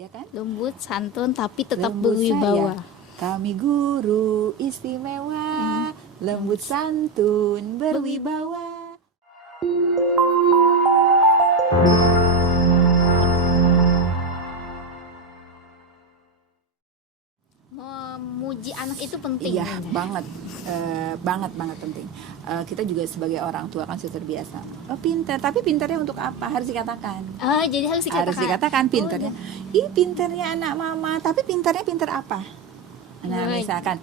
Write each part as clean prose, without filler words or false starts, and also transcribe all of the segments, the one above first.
ya kan? Lembut, santun, tapi tetap Lembut berwibawa. saya, kami guru istimewa, lembut santun berwibawa. Memuji anak itu penting. Iya, Bunda. banget. Banget penting. Kita juga sebagai orang tua kan sudah terbiasa. Oh, pintar, tapi pintarnya untuk apa? Harus dikatakan. Jadi harus dikatakan. Harus dikatakan pintarnya. Ih, pintarnya anak mama, tapi pintarnya pintar apa? Nah, misalkan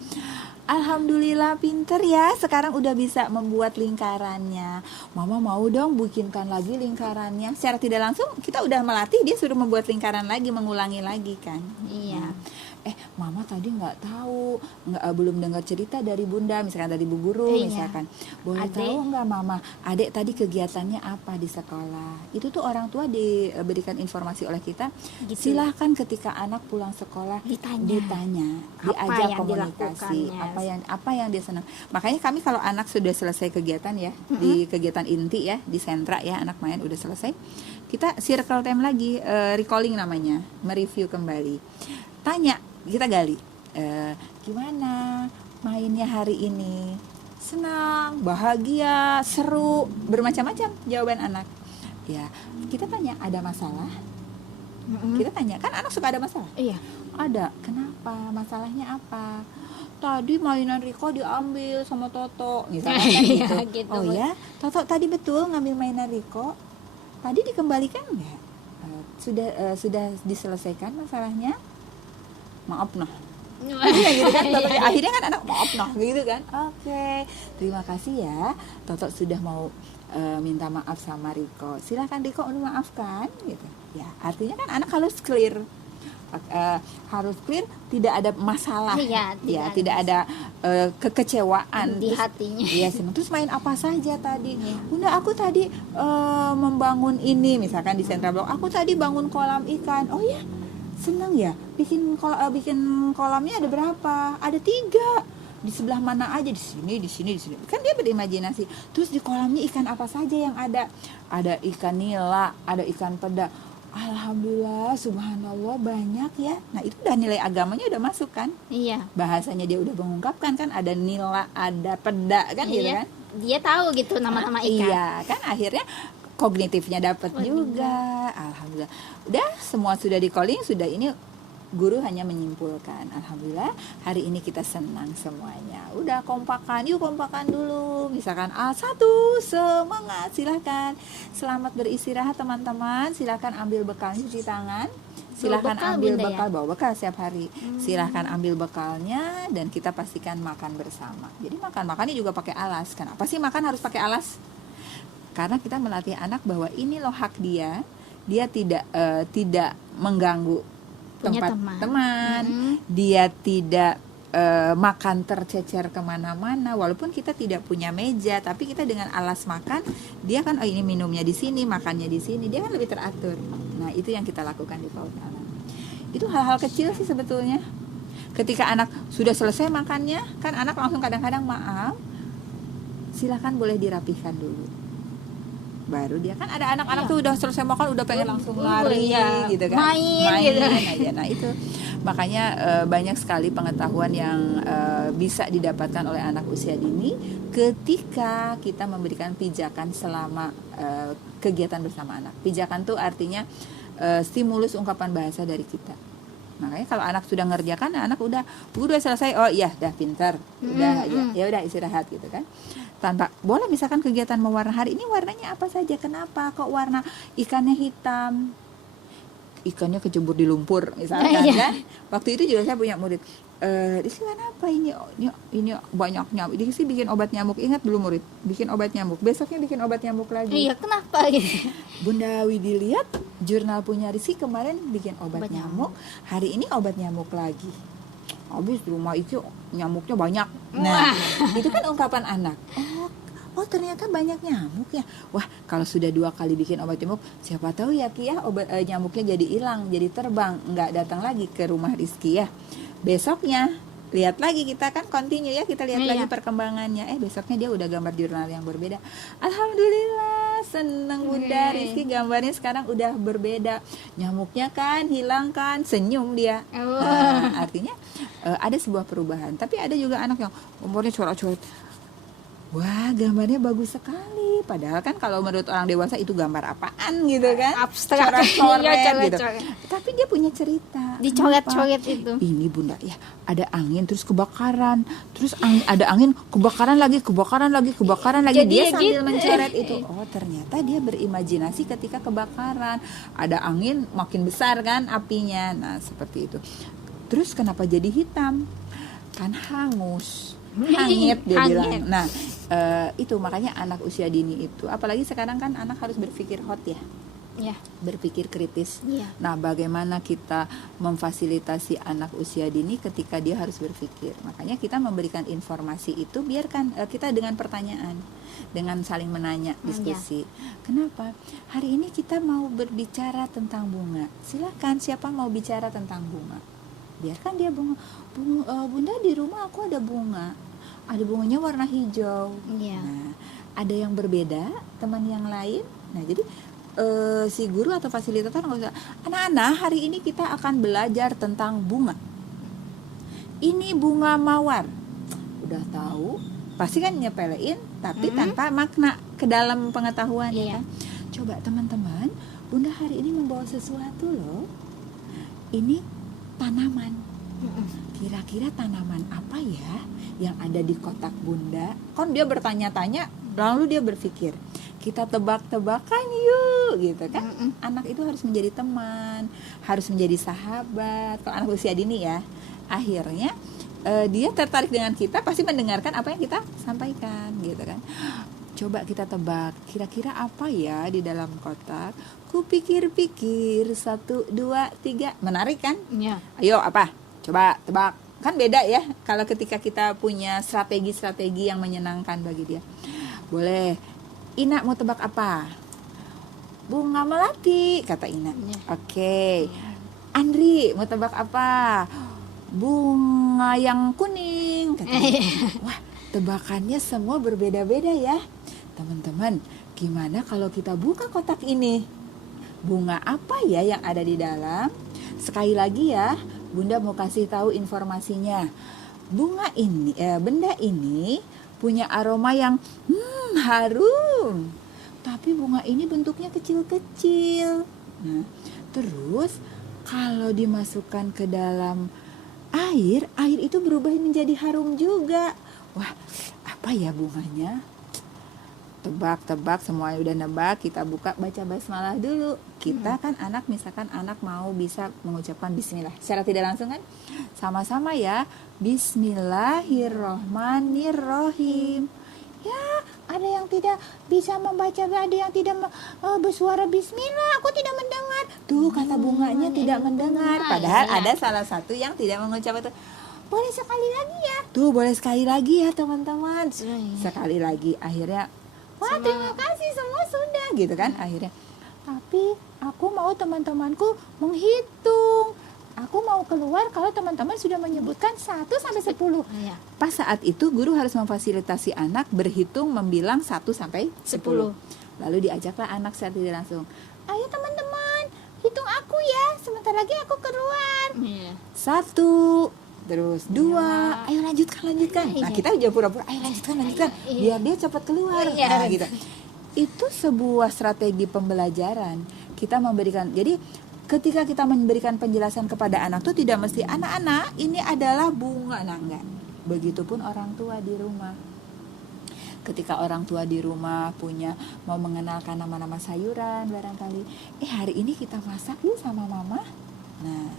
alhamdulillah pinter ya, sekarang udah bisa membuat lingkarannya. Mama mau dong bikinkan lagi lingkarannya. Secara tidak langsung kita udah melatih dia suruh membuat lingkaran lagi, mengulangi lagi kan. Iya. Mama tadi nggak tahu, belum dengar cerita dari bunda, misalkan dari bu guru, misalkan boleh tahu nggak mama, adek tadi kegiatannya apa di sekolah? Itu tuh orang tua diberikan informasi oleh kita. Gitu. Silahkan ketika anak pulang sekolah ditanya, diajak komunikasi, apa yang dia senang. Makanya kami kalau anak sudah selesai kegiatan ya, di kegiatan inti ya, di sentra ya, anak main udah selesai, kita circle time lagi, recalling namanya, mereview kembali. Tanya, kita gali, gimana mainnya hari ini? Senang, bahagia, seru, bermacam-macam jawaban anak. Ya, kita tanya, ada masalah? Kita tanya, kan anak suka ada masalah? Iya. Ada, kenapa? Masalahnya apa? Tadi mainan Riko diambil sama Toto, misalnya kan gitu. Gitu. Oh ya, Toto tadi betul ngambil mainan Riko? Tadi dikembalikan nggak? Sudah diselesaikan masalahnya? Maaf nah. Gitu kan, akhirnya kan anak maaf nah gitu kan. Oke, terima kasih ya, Toto sudah mau minta maaf sama Riko. Silakan Riko memaafkan gitu. Ya, artinya kan anak harus clear. Harus clear, tidak ada masalah. Tidak ada kekecewaan di hatinya. Iya, terus main apa saja tadi? Bunda, aku tadi membangun ini, misalkan di Central Block, aku tadi bangun kolam ikan. Oh ya, senang ya, bikin kolamnya ada berapa? Ada 3. Di sebelah mana aja? Di sini. Kan dia berimajinasi. Terus di kolamnya ikan apa saja yang ada? Ada ikan nila, ada ikan peda. Alhamdulillah, subhanallah, banyak ya. Nah, itu udah nilai agamanya udah masuk kan? Iya. Bahasanya dia udah mengungkapkan kan, ada nila, ada peda kan, gitu kan? Dia tahu gitu nama-nama ikan. Iya, kan akhirnya kognitifnya dapat juga. Alhamdulillah. Udah semua sudah di calling, sudah ini guru hanya menyimpulkan. Alhamdulillah hari ini kita senang semuanya. Udah kompakan, yuk kompakan dulu. Misalkan A1 semangat, silahkan. Selamat beristirahat teman-teman. Silahkan ambil bekal, cuci tangan. Silahkan ambil bekal, bawa bekal setiap hari. Silahkan ambil bekalnya dan kita pastikan makan bersama. Jadi makannya juga pakai alas. Kenapa sih makan harus pakai alas? Karena kita melatih anak bahwa ini loh hak dia tidak mengganggu tempat teman. Dia tidak makan tercecer kemana-mana, walaupun kita tidak punya meja, tapi kita dengan alas makan, dia kan ini minumnya di sini, makannya di sini, dia kan lebih teratur. Nah, itu yang kita lakukan di PAUD anak. Itu hal-hal kecil sih sebetulnya. Ketika anak sudah selesai makannya, kan anak langsung kadang-kadang maaf, silakan boleh dirapihkan dulu. Baru dia kan ada anak-anak tuh udah selesai makan udah pengen langsung lari gitu kan, main gitu aja. Nah itu makanya banyak sekali pengetahuan yang bisa didapatkan oleh anak usia dini ketika kita memberikan pijakan selama kegiatan bersama anak. Pijakan tuh artinya stimulus ungkapan bahasa dari kita. Makanya kalau anak sudah ngerjakan, anak udah selesai, oh iya dah pintar, udah ya udah istirahat gitu kan. Tanpa boleh misalkan kegiatan mewarna, hari ini warnanya apa saja, kenapa kok warna ikannya hitam, ikannya kecebur di lumpur misalkan kan. Waktu itu juga saya punya murid, di sini apa ini banyak nyamuk, di sini bikin obat nyamuk, ingat belum murid, bikin obat nyamuk, besoknya bikin obat nyamuk lagi. Iya, kenapa gitu? Bunda Widi lihat jurnal punya Rizky kemarin bikin obat nyamuk, hari ini obat nyamuk lagi. Habis di rumah itu nyamuknya banyak. Nah, itu kan ungkapan anak. Oh ternyata banyak nyamuk ya. Wah, kalau sudah 2 kali bikin obat nyamuk, siapa tahu ya Ki ya, obat nyamuknya jadi hilang, jadi terbang, nggak datang lagi ke rumah Rizky ya. Besoknya lihat lagi, kita kan continue ya, kita lihat lagi perkembangannya. Besoknya dia udah gambar jurnal yang berbeda. Alhamdulillah, seneng Bunda Rizky, gambarnya sekarang udah berbeda. Nyamuknya kan hilang kan, senyum dia. Oh. Nah, artinya ada sebuah perubahan. Tapi ada juga anak yang umurnya coret-coret. Wah, gambarnya bagus sekali. Padahal kan kalau menurut orang dewasa itu gambar apaan gitu kan? Abstrak. Coret-coret Iya, gitu. coret-coret. Tapi dia punya cerita. Dicoret-coret Kenapa? itu. Ini Bunda ya, ada angin terus kebakaran, terus ada angin kebakaran lagi. Jadi Dia ya sambil gitu. mencoret itu. Oh, ternyata dia berimajinasi ketika kebakaran. Ada angin makin besar kan apinya. Nah, seperti itu. Terus kenapa jadi hitam? Kan hangus. Hangit dia Hangit. bilang. Nah, itu makanya anak usia dini itu, apalagi sekarang kan anak harus berpikir hot ya, Ya. berpikir kritis. Iya. Nah, bagaimana kita memfasilitasi anak usia dini ketika dia harus berpikir? Makanya kita memberikan informasi itu, biarkan kita dengan pertanyaan, dengan saling menanya, diskusi. Kenapa? Hari ini kita mau berbicara tentang bunga. Silakan, siapa mau bicara tentang bunga? Biarkan dia Bunda, di rumah aku ada bunga. Ada bunganya warna hijau. Iya. Nah, ada yang berbeda teman yang lain. Nah, jadi si guru atau fasilitator nggak usah, anak-anak hari ini kita akan belajar tentang bunga. Ini bunga mawar. Udah tahu, pasti kan nyepelein, tapi tanpa makna ke dalam pengetahuan ya Iya. kan. Coba teman-teman, Bunda hari ini membawa sesuatu loh. Ini tanaman. Kira-kira tanaman apa ya yang ada di kotak Bunda? Kan dia bertanya-tanya, lalu dia berpikir, kita tebak-tebakan yuk, gitu kan. Anak itu harus menjadi teman, harus menjadi sahabat. Kalau anak usia dini ya, akhirnya dia tertarik dengan kita, pasti mendengarkan apa yang kita sampaikan, gitu kan. Coba kita tebak, kira-kira apa ya di dalam kotak? Ku pikir-pikir, 1, 2, 3, menarik kan? Iya. Ayo apa? Coba tebak. Kan beda ya kalau ketika kita punya strategi-strategi yang menyenangkan bagi dia. Boleh. Ina mau tebak apa? Bunga melati, kata Ina. Iya. Oke. Andri mau tebak apa? Bunga yang kuning, kata Ina. Wah, tebakannya semua berbeda-beda ya. Teman-teman, gimana kalau kita buka kotak ini? Bunga apa ya yang ada di dalam? Sekali lagi ya, Bunda mau kasih tahu informasinya. Benda ini punya aroma yang harum. Tapi bunga ini bentuknya kecil-kecil. Nah, terus kalau dimasukkan ke dalam air itu berubah menjadi harum juga. Wah, apa ya bunganya? Tebak, semuanya udah nebak, kita buka, baca basmalah dulu. Kita kan anak, misalkan anak mau bisa mengucapkan bismillah secara tidak langsung kan, sama-sama ya, bismillahirrohmanirrohim. Ya, ada yang tidak bisa membaca, ada yang tidak bersuara bismillah, aku tidak mendengar. Tuh kata bunganya tidak mendengar, padahal ada salah satu yang tidak mengucap itu. Boleh sekali lagi ya? Tuh boleh sekali lagi ya teman-teman. Sekali lagi, akhirnya wah, terima kasih, semua sudah gitu kan akhirnya. Tapi aku mau teman-temanku menghitung. Aku mau keluar kalau teman-teman sudah menyebutkan 1 sampai 10. Iya. Pas saat itu guru harus memfasilitasi anak berhitung membilang 1 sampai 10. Lalu diajaklah anak secara tidak langsung. Ayo teman-teman, hitung aku ya. Sebentar lagi aku keluar. Iya. 1, terus 2, ayo lanjutkan. Nah, Iya. kita juga pura-pura, ayo lanjutkan, biar dia cepat keluar. Iya. Nah, gitu. Itu sebuah strategi pembelajaran. Kita memberikan, jadi ketika kita memberikan penjelasan kepada anak tuh tidak mesti anak-anak ini adalah bunga, nah enggak. Begitupun orang tua di rumah. Ketika orang tua di rumah mau mengenalkan nama-nama sayuran barangkali, hari ini kita masak yuk sama mama. Nah,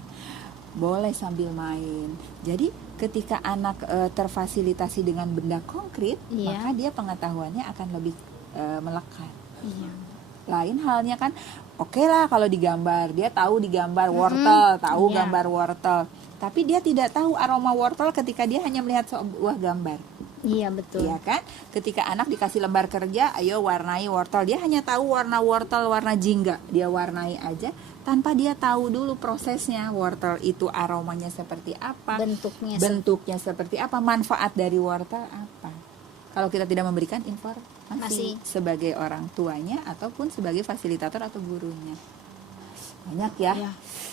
boleh sambil main. Jadi ketika anak terfasilitasi dengan benda konkret, Iya. maka dia pengetahuannya akan lebih melekat. Iya. Lain halnya kan, oke lah kalau digambar, dia tahu digambar wortel, tahu Iya. gambar wortel. Tapi dia tidak tahu aroma wortel ketika dia hanya melihat sebuah gambar. Iya, betul. Iya kan? Ketika anak dikasih lembar kerja, ayo warnai wortel, dia hanya tahu warna wortel, warna jingga, dia warnai aja tanpa dia tahu dulu prosesnya, wortel itu aromanya seperti apa, Bentuknya bentuknya seperti apa, manfaat dari wortel apa. kalau kita tidak memberikan informasi Masih. sebagai orang tuanya ataupun sebagai fasilitator atau gurunya. Banyak ya. Ya.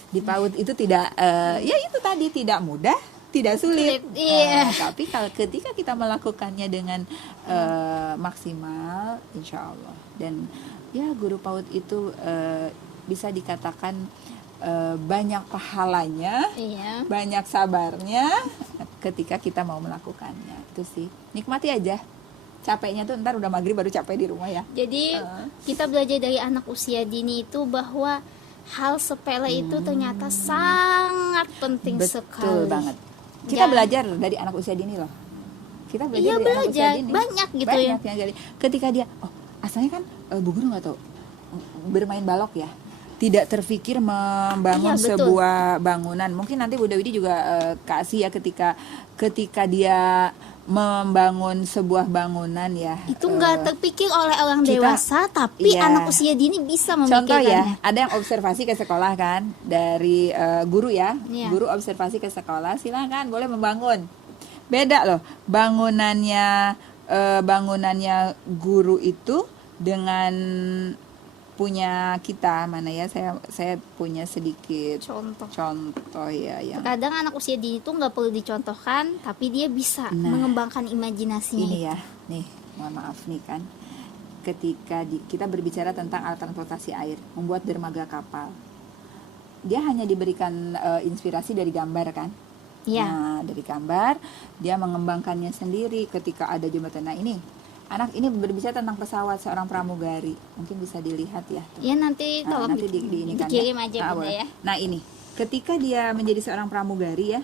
Di PAUD itu tidak ya itu tadi tidak mudah, tidak sulit. Iya. Tapi kalau ketika kita melakukannya dengan maksimal, insya Allah. Dan ya guru PAUD itu bisa dikatakan banyak pahalanya, Iya. banyak sabarnya ketika kita mau melakukannya. Itu sih, nikmati aja. Capeknya tuh ntar udah maghrib baru capek di rumah ya. Jadi kita belajar dari anak usia dini itu bahwa hal sepele itu ternyata sangat penting Betul sekali. banget. Kita Ya. belajar dari anak usia dini loh. Kita belajar Iya, dari anak usia belajar. dini. Banyak gitu Banyak ya. yang jadi. Ketika dia, asalnya kan Bu Guru nggak tahu bermain balok ya. Tidak terfikir membangun Iya, betul. sebuah bangunan. Mungkin nanti Bu Dawidi juga kasih ya ketika dia membangun sebuah bangunan ya. Itu nggak terpikir oleh orang kita- dewasa, tapi iya. anak usia dini bisa Contoh memikirkannya. ya, ada yang observasi ke sekolah kan dari guru ya, Iya. guru observasi ke sekolah, silakan boleh membangun. Beda loh, bangunannya guru itu dengan punya kita mana ya, saya punya sedikit contoh ya yang Kadang anak usia dini itu nggak perlu dicontohkan, tapi dia bisa Nah. mengembangkan imajinasinya. ini ya, nih mohon maaf nih kan, ketika kita berbicara tentang alat transportasi air, membuat dermaga kapal, dia hanya diberikan inspirasi dari gambar kan. Iya. Nah, dari gambar dia mengembangkannya sendiri ketika ada jembatan. Nah, ini anak ini berbicara tentang pesawat seorang pramugari. Mungkin bisa dilihat ya. Ya nanti Nah, tolong nanti diinikan dikirim ya. aja Nah, Bunda boleh. ya. Nah, ini ketika dia menjadi seorang pramugari ya.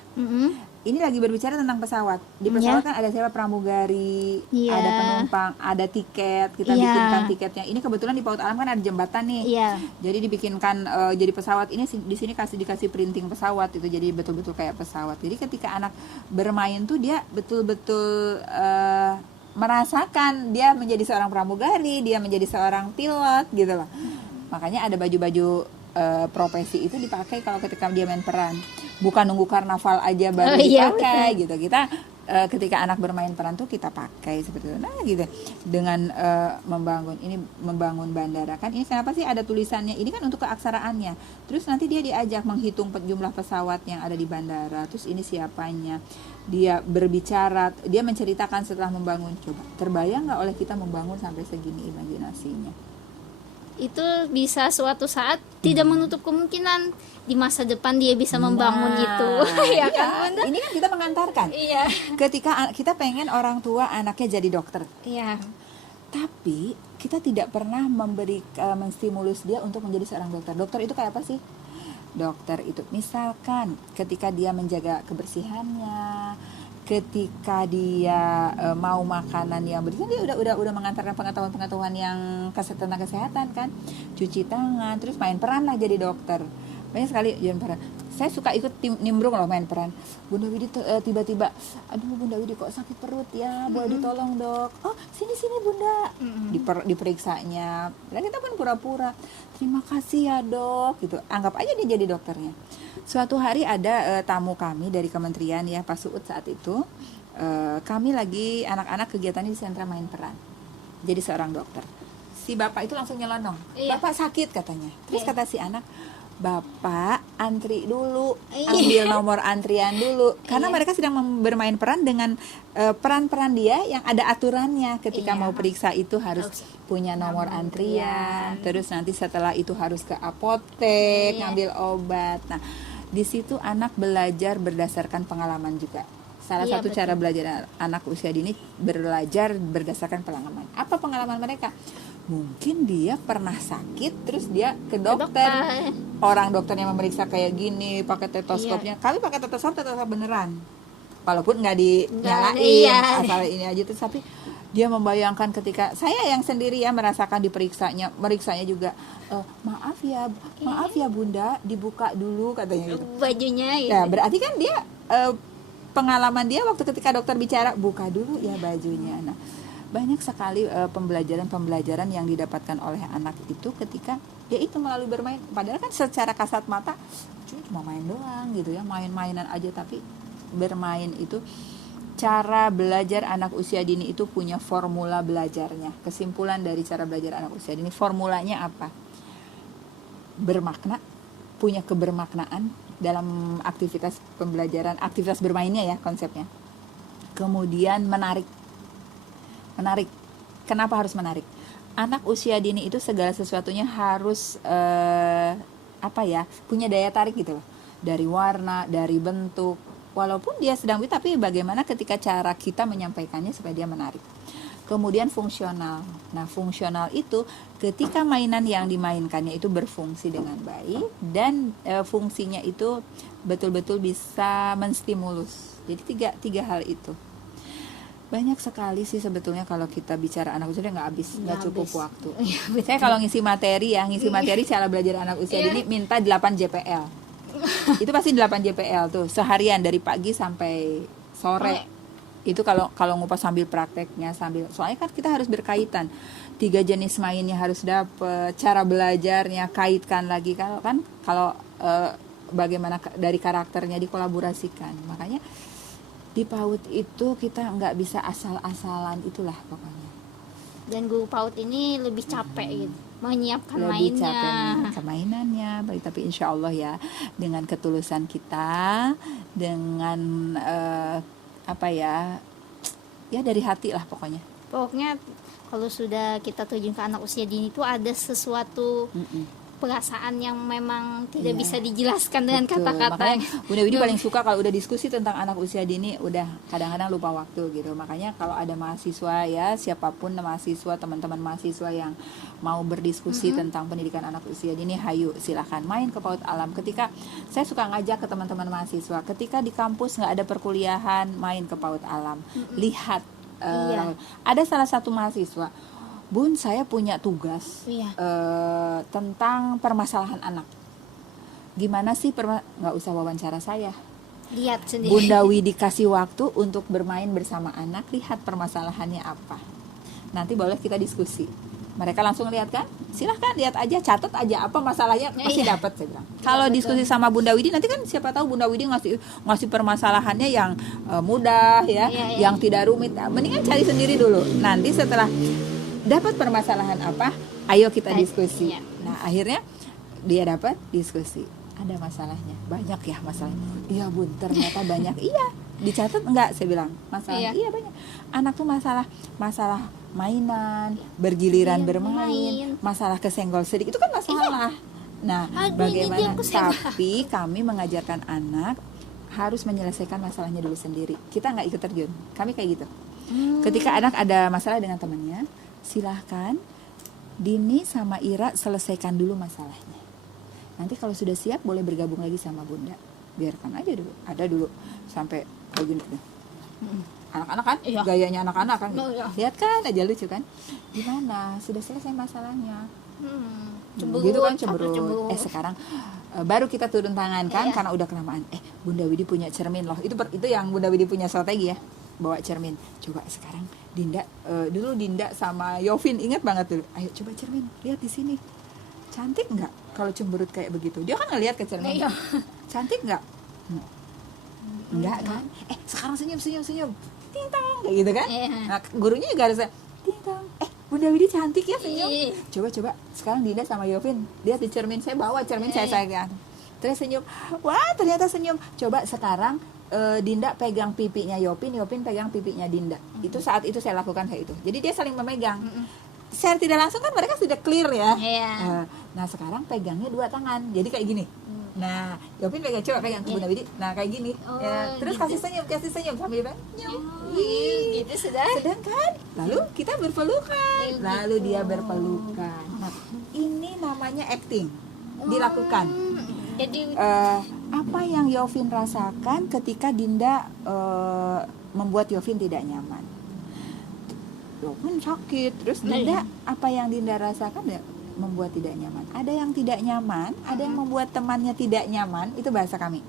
Ini lagi berbicara tentang pesawat. Di pesawat kan ada siapa, pramugari, Iya. ada penumpang, ada tiket. Kita Iya. bikinkan tiketnya. Ini kebetulan di PAUD Alam kan ada jembatan nih. Iya. Jadi dibikinkan jadi pesawat ini di sini dikasih printing pesawat itu, jadi betul-betul kayak pesawat. Jadi ketika anak bermain tuh dia betul-betul merasakan dia menjadi seorang pramugari, dia menjadi seorang pilot gitu loh. Makanya ada baju-baju profesi itu dipakai kalau ketika dia main peran. Bukan nunggu karnaval aja baru Oh, iya, dipakai gitu. Kita ketika anak bermain peran tuh kita pakai seperti itu. Nah gitu, dengan membangun bandara kan, ini kenapa sih ada tulisannya, ini kan untuk keaksaraannya. Terus nanti dia diajak menghitung jumlah pesawat yang ada di bandara, terus ini siapanya, dia berbicara, dia menceritakan setelah membangun. Coba terbayang nggak oleh kita membangun sampai segini imajinasinya? Itu bisa suatu saat tidak menutup kemungkinan di masa depan dia bisa membangun itu. Ya kan Bunda? Ini kan kita mengantarkan. Iya. Ketika kita pengen orang tua anaknya jadi dokter, Iya. tapi kita tidak pernah menstimulus dia untuk menjadi seorang dokter. Dokter itu kayak apa sih? Dokter itu misalkan ketika dia menjaga kebersihannya, ketika dia mau makanan yang bersih, dia udah mengantarkan pengetahuan yang tentang kesehatan kan, cuci tangan, terus main peran lah jadi dokter. Banyak sekali jangan peran. Saya suka ikut nimbrung loh main peran. Bunda Widi tiba-tiba, aduh Bunda Widi kok sakit perut ya, boleh ditolong dok. Oh sini Bunda, diperiksanya. Dan kita pun pura-pura, terima kasih ya dok, gitu. Anggap aja dia jadi dokternya. Suatu hari ada tamu kami dari kementerian ya, Pak Suud saat itu. Kami lagi anak-anak kegiatannya di sentra main peran. Jadi seorang dokter. Si bapak itu langsung nyelonong. Iya. Bapak sakit katanya. Terus Iya. kata si anak, Bapak antri dulu, Iya. ambil nomor antrian dulu, karena Iya. mereka sedang bermain peran dengan peran-peran dia yang ada aturannya. Ketika Iya. mau periksa itu harus punya nomor antrian, terus nanti setelah itu harus ke apotek Iya. ngambil obat. Nah, di situ anak belajar berdasarkan pengalaman juga. Salah Iya, satu betul. cara belajar anak usia dini belajar berdasarkan pengalaman. Apa pengalaman mereka? Mungkin dia pernah sakit, terus dia ke dokter. Orang dokternya memeriksa kayak gini, pakai stetoskopnya. Kami pakai stetoskop beneran. Walaupun nggak dinyalain, Iya. asal ini aja tuh. Tapi dia membayangkan ketika saya yang sendiri ya merasakan meriksanya juga. Maaf ya Bunda, dibuka dulu katanya gitu. Bajunya gitu. Ya berarti kan dia pengalaman dia waktu ketika dokter bicara buka dulu ya bajunya. Nah, banyak sekali pembelajaran yang didapatkan oleh anak itu ketika dia itu melalui bermain. Padahal kan secara kasat mata cuma main doang gitu ya, main-mainan aja, tapi bermain itu cara belajar anak usia dini itu punya formula belajarnya. Kesimpulan dari cara belajar anak usia dini, formulanya apa? Bermakna, punya kebermaknaan dalam aktivitas pembelajaran, aktivitas bermainnya ya konsepnya. Kemudian menarik. Menarik. Kenapa harus menarik? Anak usia dini itu segala sesuatunya harus punya daya tarik gitu loh. Dari warna, dari bentuk. Walaupun dia sedang tapi bagaimana ketika cara kita menyampaikannya supaya dia menarik. Kemudian fungsional. Nah, fungsional itu ketika mainan yang dimainkannya itu berfungsi dengan baik dan fungsinya itu betul-betul bisa menstimulus. Jadi tiga hal itu. Banyak sekali sih sebetulnya kalau kita bicara anak usia nggak cukup waktu. Saya kalau ngisi materi cara belajar anak usia dini minta 8 JPL. Itu pasti 8 JPL tuh seharian dari pagi sampai sore. Itu kalau ngupas sambil prakteknya soalnya kan kita harus berkaitan. 3 jenis mainnya harus dapet, cara belajarnya kaitkan lagi kalau bagaimana dari karakternya dikolaborasikan. Makanya di PAUD itu kita nggak bisa asal-asalan, itulah pokoknya. Dan guru PAUD ini lebih capek gitu, menyiapkan Lebih mainnya. capek menyiapkan mainannya, tapi insya Allah ya dengan ketulusan kita, dengan dari hati lah pokoknya. Pokoknya kalau sudah kita tujuin ke anak usia dini itu ada sesuatu perasaan yang memang tidak bisa dijelaskan dengan kata-kata. Makanya Bunda Widi paling suka kalau udah diskusi tentang anak usia dini, udah kadang-kadang lupa waktu gitu. Makanya kalau ada mahasiswa ya, siapapun mahasiswa, teman-teman mahasiswa yang mau berdiskusi tentang pendidikan anak usia dini, hayu silahkan main ke PAUD Alam. Ketika saya suka ngajak ke teman-teman mahasiswa, ketika di kampus nggak ada perkuliahan, main ke PAUD Alam, lihat. Ada salah satu mahasiswa, Bun, saya punya tugas tentang permasalahan anak. Gimana sih nggak usah wawancara saya. Lihat sendiri. Bunda Widi kasih waktu untuk bermain bersama anak, lihat permasalahannya apa. Nanti boleh kita diskusi. Mereka langsung lihat kan? Silahkan lihat aja, catat aja apa masalahnya, pasti dapat saya bilang. Kalau diskusi sama Bunda Widi nanti kan siapa tahu Bunda Widi ngasih permasalahannya yang mudah ya, yang tidak rumit. Mendingan cari sendiri dulu. Nanti setelah dapat permasalahan apa, ayo kita diskusi. Nah, akhirnya dia dapat diskusi. Ada masalahnya, banyak ya masalahnya. Iya Bun, ternyata banyak. Iya, dicatat enggak? Saya bilang masalah. Iya banyak. Anak tuh masalah mainan, bergiliran bermain, masalah kesenggol sedikit itu kan masalah. Nah, bagaimana? Tapi kami mengajarkan anak harus menyelesaikan masalahnya dulu sendiri. Kita nggak ikut terjun. Kami kayak gitu. Ketika anak ada masalah dengan temannya, silahkan Dini sama Ira selesaikan dulu masalahnya. Nanti kalau sudah siap boleh bergabung lagi sama Bunda. Biarkan aja dulu, ada dulu sampai kayak gini. Anak-anak kan, gayanya anak-anak kan. Lihat kan, aja lucu kan. Gimana? Sudah selesai masalahnya. Gitu kan cemberut. Sekarang baru kita turun tangan kan, karena udah kelamaan. Bunda Widi punya cermin loh. Itu yang Bunda Widi punya strategi ya. Bawa cermin. Coba sekarang Dinda, dulu Dinda sama Yovin ingat banget dulu. Ayo coba cermin, lihat di sini. Cantik nggak kalau cemberut kayak begitu? Dia kan ngelihat ke cermin. Cantik nggak? Enggak kan? Sekarang senyum. Ting-tong, kayak gitu kan? Nah, gurunya juga harus ting-tong. Bunda Widi cantik ya senyum. Coba sekarang Dinda sama Yovin lihat di cermin. Saya bawa cermin saya kan. Terus senyum. Wah, ternyata senyum. Coba sekarang Dinda pegang pipinya Yopin pegang pipinya Dinda. Itu saat itu saya lakukan kayak itu. Jadi dia saling memegang. Secara tidak langsung kan mereka sudah clear ya. Nah sekarang pegangnya 2 tangan. Jadi kayak gini. Nah Yopin pegang, coba pegang ke Bunda Widi. Nah kayak gini. Terus kasih senyum sambil dia nyum. Gitu sudah. Sedangkan lalu kita berpelukan. Lalu dia berpelukan. Nah ini namanya acting. Dilakukan. Jadi apa yang Yovin rasakan ketika Dinda membuat Yovin tidak nyaman? Yovin sakit, terus Dinda apa yang Dinda rasakan ya membuat tidak nyaman? Ada yang tidak nyaman, ada yang membuat temannya tidak nyaman, itu bahasa kami.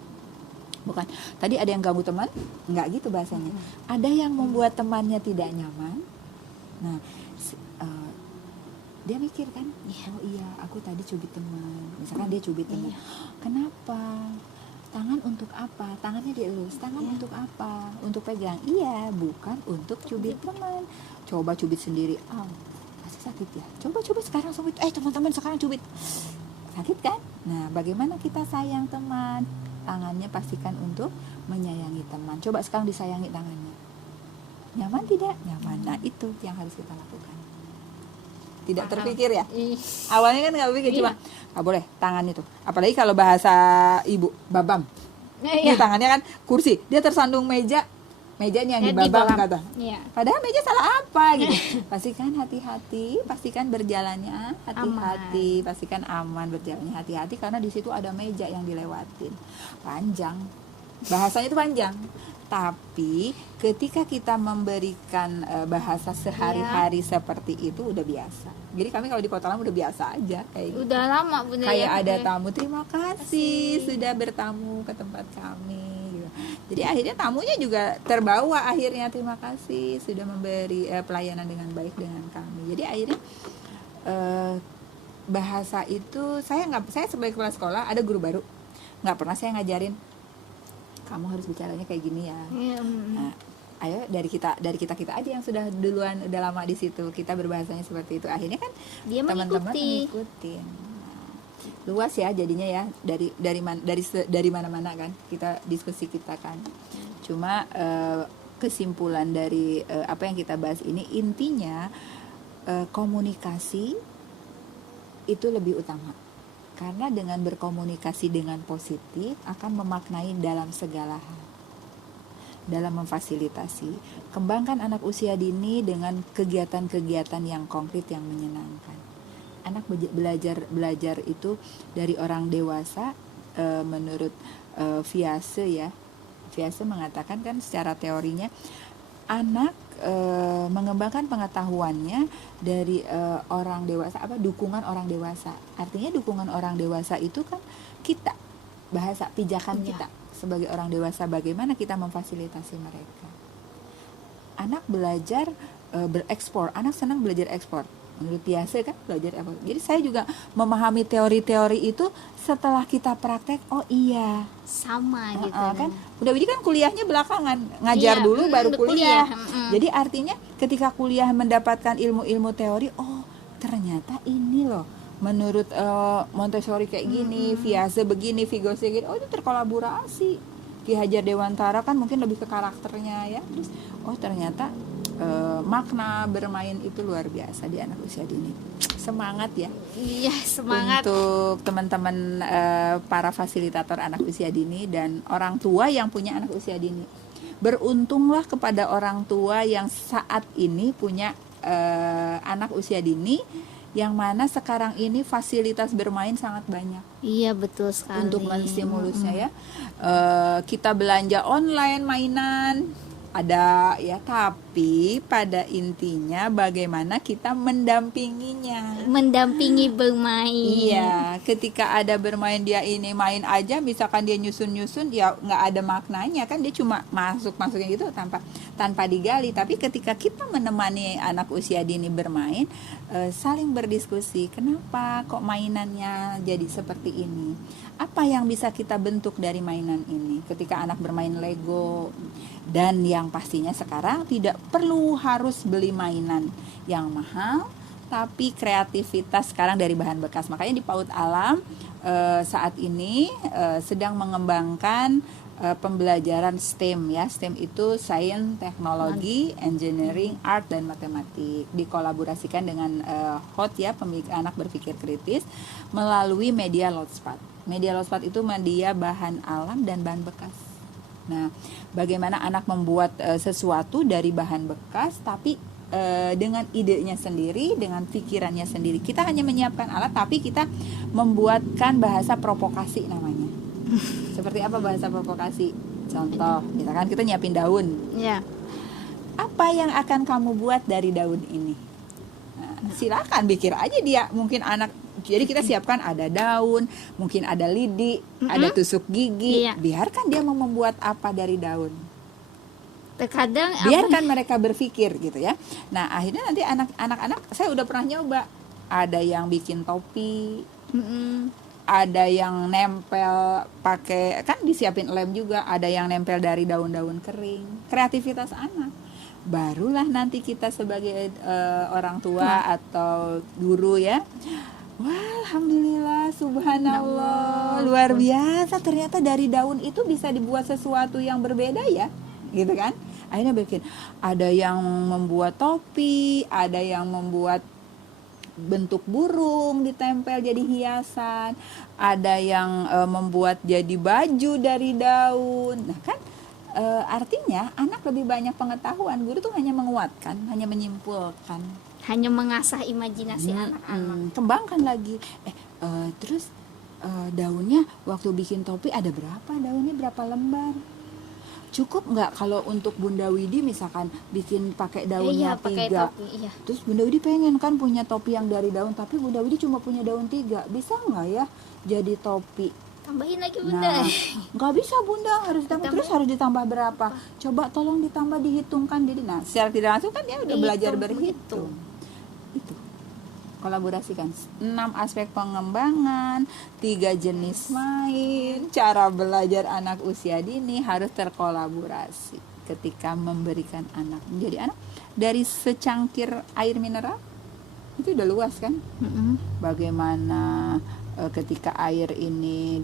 Bukan, tadi ada yang ganggu teman, enggak gitu bahasanya. Ada yang membuat temannya tidak nyaman. Nah, dia mikir kan, oh iya aku tadi cubit teman, misalkan dia cubit teman, kenapa? Tangan untuk apa? Tangannya dielus. Tangan untuk apa? Untuk pegang. Iya, bukan untuk cubit teman. Coba cubit sendiri. Pasti sakit ya. Coba sekarang cubit. Teman-teman sekarang cubit. Sakit kan? Nah, bagaimana kita sayang teman? Tangannya pastikan untuk menyayangi teman. Coba sekarang disayangi tangannya. Nyaman tidak? Nyaman. Nah, itu yang harus kita lakukan. Tidak terpikir ya? Awalnya kan nggak berpikir, cuma nggak boleh tangan itu. Apalagi kalau bahasa ibu, babam. Ini tangannya kan kursi, dia tersandung mejanya yang dibabam kata. Padahal meja salah apa gitu. Pastikan hati-hati, pastikan berjalannya hati-hati, pastikan aman berjalannya hati-hati karena di situ ada meja yang dilewatin. Panjang. Bahasanya itu panjang. Tapi ketika kita memberikan bahasa sehari-hari seperti itu udah biasa. Jadi kami kalau di Kota Lama udah biasa aja kayak gitu. Udah lama bener kayak ya, ada tamu, terima kasih sudah bertamu ke tempat kami gitu. Jadi akhirnya tamunya juga terbawa, akhirnya terima kasih sudah memberi pelayanan dengan baik dengan kami. Jadi akhirnya bahasa itu saya sebagai kepala sekolah, ada guru baru nggak pernah saya ngajarin kamu harus bicaranya kayak gini ya. Nah, ayo dari kita aja yang sudah duluan udah lama di situ, kita berbahasanya seperti itu. Akhirnya kan dia teman-teman mengikutin. Luas ya jadinya ya, dari mana-mana kan kita diskusi kita kan. Cuma kesimpulan dari apa yang kita bahas ini intinya komunikasi itu lebih utama. Karena dengan berkomunikasi dengan positif akan memaknai dalam segala hal. Dalam memfasilitasi, kembangkan anak usia dini dengan kegiatan-kegiatan yang konkret yang menyenangkan. Anak belajar itu dari orang dewasa, menurut Viase ya. Viase mengatakan kan secara teorinya anak mengembangkan pengetahuannya dari orang dewasa, dukungan orang dewasa. Artinya dukungan orang dewasa itu kan kita, bahasa pijakan kita sebagai orang dewasa, bagaimana kita memfasilitasi mereka. Anak belajar berekspor, anak senang belajar ekspor. Menurut biasa kan belajar apa. Jadi saya juga memahami teori-teori itu setelah kita praktek. Oh iya, sama gitu kan. Bunda Widi kan kuliahnya belakangan, ngajar dulu baru kuliah. Jadi artinya ketika kuliah mendapatkan ilmu-ilmu teori, oh ternyata ini loh menurut Montessori kayak gini, Viase begini, Vygotsky gini. Oh itu terkolaborasi. Ki Hajar Dewantara kan mungkin lebih ke karakternya ya. Terus oh ternyata makna bermain itu luar biasa di anak usia dini. Semangat ya. Iya, semangat untuk teman-teman para fasilitator anak usia dini dan orang tua yang punya anak usia dini. Beruntunglah kepada orang tua yang saat ini punya anak usia dini, yang mana sekarang ini fasilitas bermain sangat banyak. Iya, betul sekali. Untuk menstimulusnya ya. Kita belanja online mainan ada ya, tapi pada intinya bagaimana kita mendampingi bermain. Iya, ketika ada bermain, dia ini main aja, misalkan dia nyusun ya nggak ada maknanya kan, dia cuma masuknya gitu tanpa digali. Tapi ketika kita menemani anak usia dini bermain, saling berdiskusi, kenapa kok mainannya jadi seperti ini, apa yang bisa kita bentuk dari mainan ini. Ketika anak bermain Lego, dan yang pastinya sekarang tidak perlu harus beli mainan yang mahal, tapi kreativitas sekarang dari bahan bekas. Makanya di PAUD Alam saat ini sedang mengembangkan pembelajaran STEM ya. STEM itu Science, Teknologi, Engineering, Art, dan Matematik. Dikolaborasikan dengan HOT ya, anak berpikir kritis, melalui media Lotspot. Media Lotspot itu media bahan alam dan bahan bekas. Nah, bagaimana anak membuat sesuatu dari bahan bekas, tapi dengan idenya sendiri, dengan pikirannya sendiri. Kita hanya menyiapkan alat, tapi kita membuatkan bahasa provokasi namanya. Seperti apa bahasa provokasi? Contoh, misalkan kita nyiapin daun. Ya. Apa yang akan kamu buat dari daun ini? Nah, silakan pikir aja dia. Mungkin anak. Jadi kita siapkan ada daun, mungkin ada lidi, ada tusuk gigi. Iya. Biarkan dia mau membuat apa dari daun. Terkadang Biarkan mereka berpikir gitu ya. Nah, akhirnya nanti anak-anak saya udah pernah nyoba. Ada yang bikin topi. ada yang nempel pakai, kan disiapin lem juga, ada yang nempel dari daun-daun kering. Kreativitas anak. Barulah nanti kita sebagai orang tua atau guru ya, wah alhamdulillah subhanallah luar biasa, ternyata dari daun itu bisa dibuat sesuatu yang berbeda ya, gitu kan. Akhirnya bikin, ada yang membuat topi, ada yang membuat bentuk burung ditempel jadi hiasan, ada yang membuat jadi baju dari daun. Nah kan artinya anak lebih banyak pengetahuan, guru tuh hanya menguatkan, hanya menyimpulkan, hanya mengasah imajinasi anak-anak. Kembangkan lagi. Terus daunnya waktu bikin topi ada berapa daunnya, berapa lembar? Cukup nggak kalau untuk Bunda Widi misalkan bikin pakai daunnya pakai 3? topi, iya. Terus Bunda Widi pengen kan punya topi yang dari daun, tapi Bunda Widi cuma punya daun 3. Bisa nggak ya jadi topi? Tambahin lagi Bunda. Nah, nggak bisa Bunda, harus ditambah. Terus harus ditambah berapa? Coba tolong ditambah, dihitungkan. Jadi, nah secara tidak langsung kan dia udah belajar berhitung. Itu kolaborasikan 6 aspek pengembangan, 3 jenis main, cara belajar anak usia dini harus terkolaborasi ketika memberikan anak menjadi anak. Dari secangkir air mineral itu udah luas kan. Bagaimana ketika air ini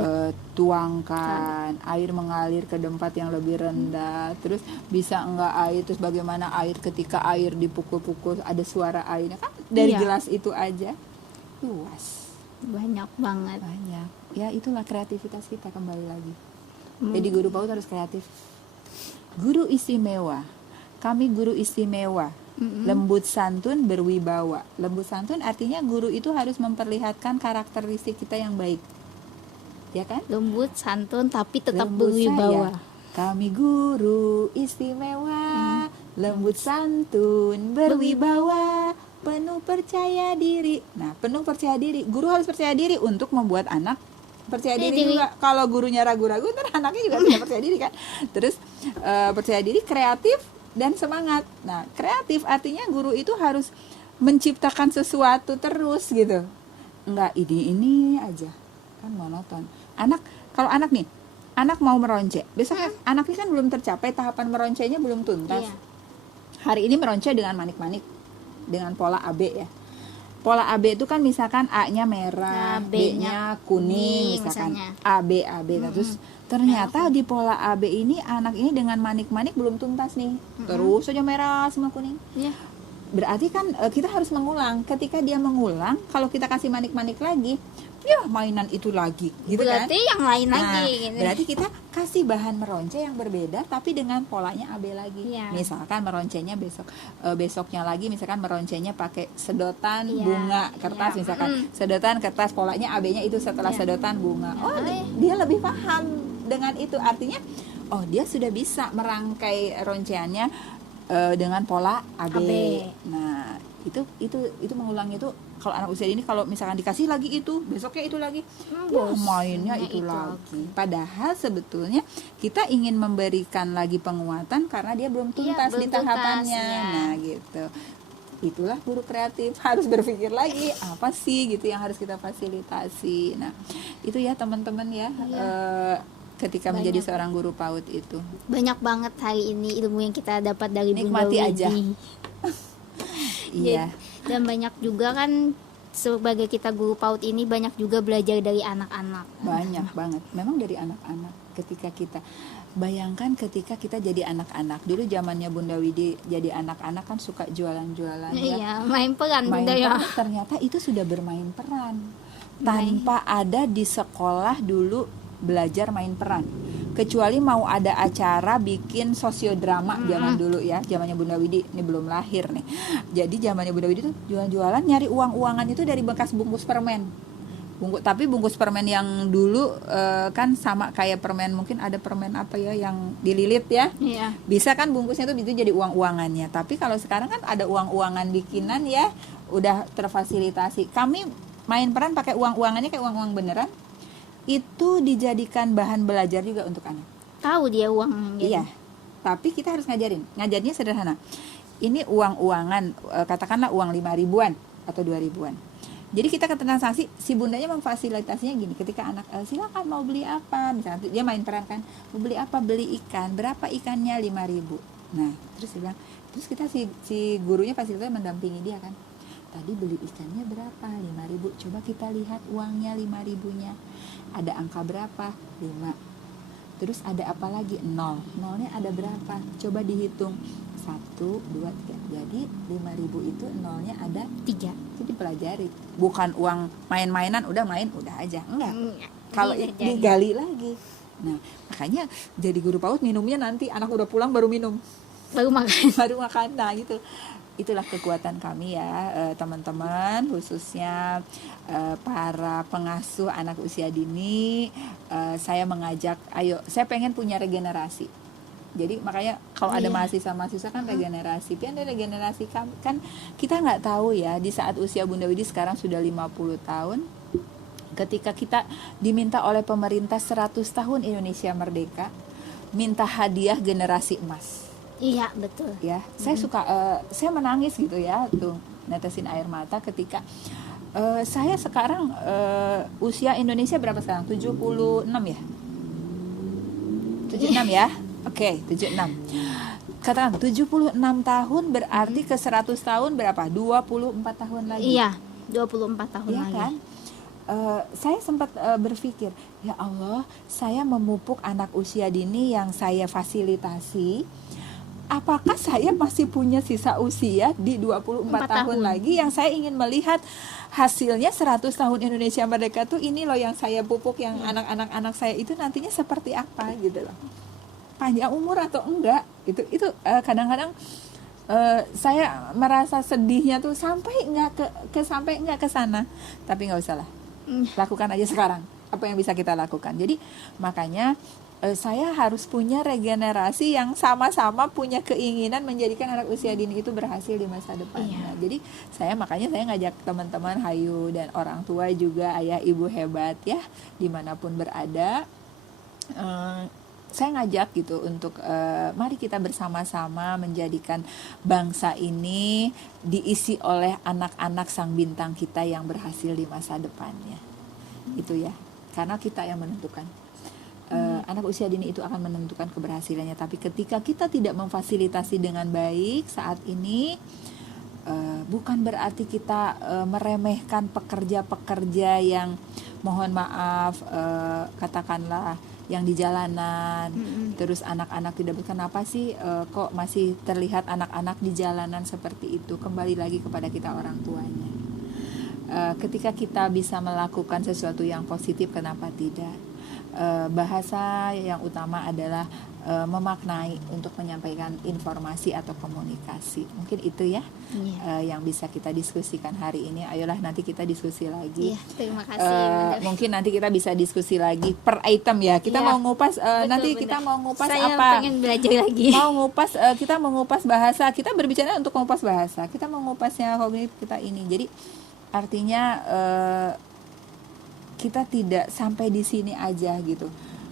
dituangkan, air mengalir ke tempat yang lebih rendah, terus bisa enggak air, terus bagaimana air ketika air dipukul-pukul ada suara airnya kan, dari gelas itu aja luas, banyak banget. banyak ya. Itulah kreativitas kita kembali lagi. Jadi guru PAUD harus kreatif. Guru istimewa, kami guru istimewa, lembut santun berwibawa. Lembut santun artinya guru itu harus memperlihatkan karakteristik kita yang baik, ya kan? Lembut santun tapi tetap Lembut berwibawa. Kami guru istimewa, lembut santun berwibawa, penuh percaya diri. Nah, penuh percaya diri, guru harus percaya diri untuk membuat anak percaya diri juga. Kalau gurunya ragu-ragu, ntar anaknya juga tidak percaya diri kan. Terus percaya diri, kreatif, dan semangat. Nah, kreatif artinya guru itu harus menciptakan sesuatu terus gitu. Enggak ini aja, kan monoton. Kalau anak nih, anak mau meronce, besoknya anak ini kan belum tercapai tahapan meroncenya, belum tuntas. Hari ini meronce dengan manik-manik, dengan pola AB ya. Pola AB itu kan misalkan A-nya merah, B-nya kuning, misalkan AB. Terus ternyata di pola AB ini anak ini dengan manik-manik belum tuntas nih, terus saja merah sama kuning. Berarti kan kita harus mengulang. Ketika dia mengulang, kalau kita kasih manik-manik lagi, ya mainan itu lagi, gitu berarti kan? yang lain lagi. Gitu. Berarti kita kasih bahan meronce yang berbeda, tapi dengan polanya AB lagi. Misalkan meroncenya besoknya lagi, misalkan meroncenya pakai sedotan bunga kertas, misalkan sedotan kertas, polanya AB-nya itu setelah sedotan bunga. Oh, dia lebih paham dengan itu. Artinya, oh dia sudah bisa merangkai ronceannya dengan pola AB. Nah, itu mengulang itu. Kalau anak usia ini kalau misalkan dikasih lagi itu, besoknya itu lagi, mainnya itu lagi. Padahal sebetulnya kita ingin memberikan lagi penguatan karena dia belum tuntas di tahapannya. Nah, gitu. Itulah guru kreatif, harus berpikir lagi apa sih gitu yang harus kita fasilitasi. Nah, itu ya teman-teman ya. Ketika menjadi seorang guru PAUD itu banyak banget hari ini ilmu yang kita dapat dari Bunda nikmati Widi aja. Iya. Dan banyak juga kan sebagai kita guru PAUD ini banyak juga belajar dari anak-anak. Banyak banget. Memang dari anak-anak. Ketika kita bayangkan ketika kita jadi anak-anak. Dulu zamannya Bunda Widi jadi anak-anak kan suka jualan-jualan ya. Iya, main peran Bunda ya. Ternyata itu sudah bermain peran. Tanpa ada di sekolah dulu belajar main peran, kecuali mau ada acara bikin sosiodrama zaman dulu ya, zamannya Bunda Widi, ini belum lahir nih. Jadi zamannya Bunda Widi tuh jualan-jualan, nyari uang-uangan itu dari bekas bungkus permen. Tapi bungkus permen yang dulu kan sama kayak permen, mungkin ada permen apa ya yang dililit ya. Bisa kan bungkusnya tuh itu jadi uang-uangannya. Tapi kalau sekarang kan ada uang-uangan bikinan ya, udah terfasilitasi. Kami main peran pakai uang-uangannya kayak uang-uang beneran. Itu dijadikan bahan belajar juga untuk anak. Tahu dia uang gitu. Iya. Tapi kita harus ngajarnya sederhana. Ini uang-uangan, katakanlah uang 5 ribuan atau 2 ribuan. Jadi kita ke transaksi, si bundanya memfasilitasinya gini, ketika anak silakan mau beli apa, misalnya dia main peran kan, mau beli apa, beli ikan, berapa ikannya, 5.000. Nah terus dia bilang, terus kita si gurunya fasilitasnya mendampingi dia kan, tadi beli ikannya berapa, 5.000, coba kita lihat uangnya 5.000-nya, ada angka berapa, 5, terus ada apa lagi, 0, nolnya ada berapa, coba dihitung, 1, 2, 3, jadi 5.000 itu nolnya ada 3. itu dipelajari, bukan uang main-mainan udah main udah aja, enggak, kalau Iya, jadi. digali lagi. Nah makanya jadi guru PAUD minumnya nanti anak udah pulang baru minum Baru makan. baru makan. Nah gitu, itulah kekuatan kami ya, teman-teman, khususnya para pengasuh anak usia dini. Saya mengajak, ayo, saya pengen punya regenerasi. Jadi makanya kalau ada Iya. mahasiswa kan regenerasi, tapi ada regenerasi kan kita nggak tahu ya, di saat usia Bunda Widi sekarang sudah 50 tahun, ketika kita diminta oleh pemerintah 100 tahun Indonesia merdeka, minta hadiah generasi emas. Iya, betul. Ya, saya suka, saya menangis gitu ya, tuh netesin air mata ketika saya sekarang usia Indonesia berapa sekarang? 76 ya? 76 ya? Oke, 76. Katakan 76 tahun berarti ke 100 tahun berapa? 24 tahun lagi. Iya, 24 tahun Iya lagi. kan? Saya sempat berpikir, ya Allah, saya memupuk anak usia dini yang saya fasilitasi. Apakah saya masih punya sisa usia di 24 tahun lagi yang saya ingin melihat hasilnya 100 tahun Indonesia Merdeka tuh, ini loh yang saya pupuk, yang anak-anak saya itu nantinya seperti apa gitu loh. Panjang umur atau enggak, itu kadang-kadang saya merasa sedihnya tuh sampai enggak ke sana. Tapi nggak usah lah, lakukan aja sekarang apa yang bisa kita lakukan. Jadi makanya saya harus punya regenerasi yang sama-sama punya keinginan menjadikan anak usia dini itu berhasil di masa depannya. Jadi makanya saya ngajak teman-teman Hayu dan orang tua juga, ayah ibu hebat ya, dimanapun berada, saya ngajak gitu untuk mari kita bersama-sama menjadikan bangsa ini diisi oleh anak-anak sang bintang kita yang berhasil di masa depannya. Itu ya, karena kita yang menentukan. Anak usia dini itu akan menentukan keberhasilannya. Tapi ketika kita tidak memfasilitasi dengan baik saat ini, bukan berarti kita meremehkan pekerja-pekerja yang mohon maaf, katakanlah yang di jalanan, terus anak-anak tidak, kenapa sih kok masih terlihat anak-anak di jalanan seperti itu? Kembali lagi kepada kita orang tuanya. Ketika kita bisa melakukan sesuatu yang positif, kenapa tidak? Bahasa yang utama adalah memaknai untuk menyampaikan informasi atau komunikasi. Mungkin itu ya yang bisa kita diskusikan hari ini. Ayolah nanti kita diskusi lagi. Terima kasih. Mungkin nanti kita bisa diskusi lagi per item ya. Kita mau ngupas nanti betul. kita mau ngupas Saya apa? pengen belajar lagi. Kita mau ngupas bahasa. Kita berbicara untuk ngupas bahasa. Kita mau ngupasnya kognitif kita ini. Jadi artinya kita tidak sampai di sini aja gitu.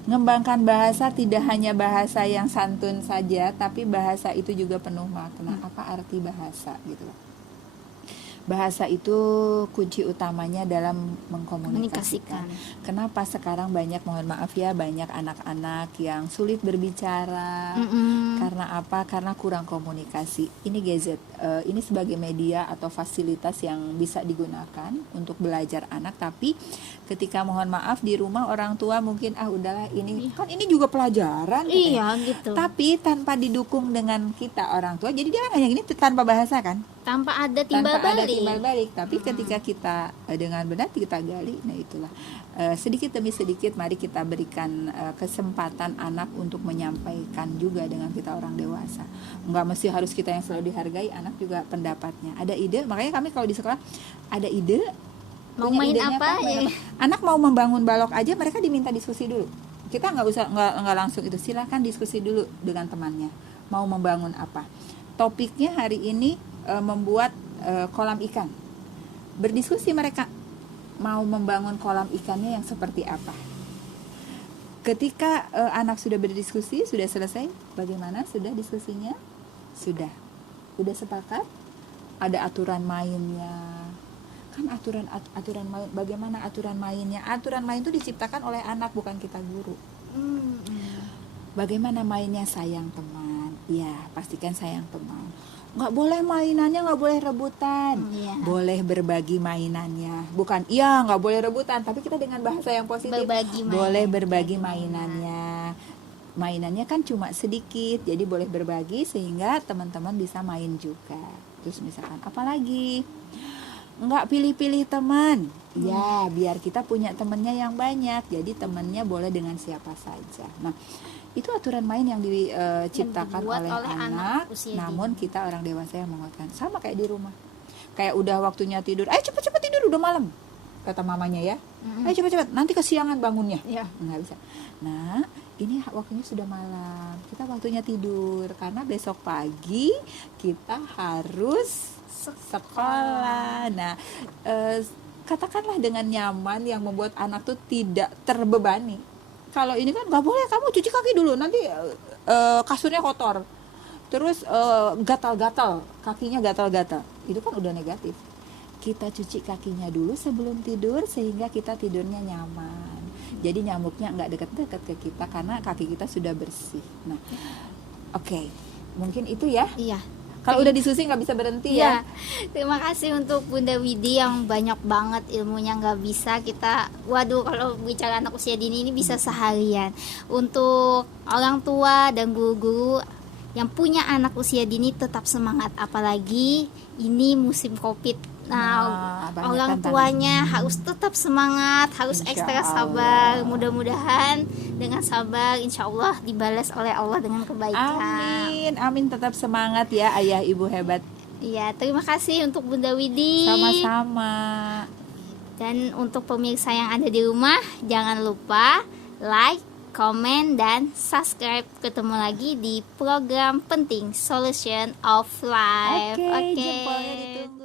Ngembangkan bahasa tidak hanya bahasa yang santun saja, tapi bahasa itu juga penuh makna. Apa arti bahasa gitu. Bahasa itu kunci utamanya dalam mengkomunikasikan. Kenapa sekarang banyak, mohon maaf ya, banyak anak-anak yang sulit berbicara. Karena apa? Karena kurang komunikasi. Ini gadget, ini sebagai media atau fasilitas yang bisa digunakan untuk belajar anak. Tapi ketika mohon maaf di rumah orang tua mungkin udahlah ini kan ini juga pelajaran. Gitu. Tapi tanpa didukung dengan kita orang tua, jadi dia kan hanya gini tanpa bahasa kan? Tanpa ada timbal balik. Tapi ketika kita dengan benar kita gali, nah itulah sedikit demi sedikit mari kita berikan kesempatan anak untuk menyampaikan juga dengan kita orang dewasa. Enggak mesti harus kita yang selalu dihargai, anak juga pendapatnya. Ada ide, makanya kami kalau di sekolah ada ide, mau main apa? Anak mau membangun balok aja mereka diminta diskusi dulu. Kita nggak langsung itu, silakan diskusi dulu dengan temannya. Mau membangun apa? Topiknya hari ini membuat kolam ikan. Berdiskusi mereka mau membangun kolam ikannya yang seperti apa. Ketika anak sudah berdiskusi, sudah selesai, bagaimana? Sudah diskusinya? Sudah sepakat? Ada aturan mainnya. ciptakan aturan main. Bagaimana aturan mainnya? Aturan main itu diciptakan oleh anak, bukan kita guru. Bagaimana mainnya? Sayang teman, ya pastikan sayang teman. Nggak boleh mainannya, nggak boleh rebutan. Iya. Boleh berbagi mainannya, bukan iya nggak boleh rebutan, tapi kita dengan bahasa yang positif. Berbagi mainan. Boleh berbagi mainannya. Mainannya kan cuma sedikit, jadi boleh berbagi sehingga teman-teman bisa main juga. Terus misalkan apalagi, nggak pilih-pilih teman, ya biar kita punya temennya yang banyak, jadi temennya boleh dengan siapa saja. Nah, itu aturan main yang diciptakan dibuat oleh oleh anak, anak usia namun kita orang dewasa yang menguatkan. Sama kayak di rumah, kayak udah waktunya tidur, ayo cepet-cepet tidur, udah malam, kata mamanya ya, ayo cepet-cepet, nanti kesiangan bangunnya. Ya. Nggak bisa. Nah, ini waktunya sudah malam, kita waktunya tidur, karena besok pagi kita harus sekolah. Nah, katakanlah dengan nyaman yang membuat anak tuh tidak terbebani. Kalau ini kan nggak boleh, kamu cuci kaki dulu, nanti kasurnya kotor, terus gatal-gatal, kakinya gatal-gatal, itu kan udah negatif. Kita cuci kakinya dulu sebelum tidur sehingga kita tidurnya nyaman. Jadi nyamuknya nggak deket-deket ke kita karena kaki kita sudah bersih. Nah, oke. Mungkin itu ya. Iya. Kalau udah disusi nggak bisa berhenti Iya. ya. Terima kasih untuk Bunda Widi yang banyak banget ilmunya, nggak bisa kita, waduh kalau bicara anak usia dini ini bisa seharian. Untuk orang tua dan guru-guru yang punya anak usia dini tetap semangat, apalagi ini musim Covid. Nah, banyak orang tantangan. tuanya harus tetap semangat, harus Insya ekstra Allah. sabar. Mudah-mudahan dengan sabar, insya Allah dibalas oleh Allah dengan kebaikan. Amin, amin, tetap semangat ya ayah ibu hebat. Iya, terima kasih untuk Bunda Widi. Sama-sama. Dan untuk pemirsa yang ada di rumah, jangan lupa like, komen, dan subscribe. Ketemu lagi di program penting Solution of Life. Oke, jempolnya ditunggu.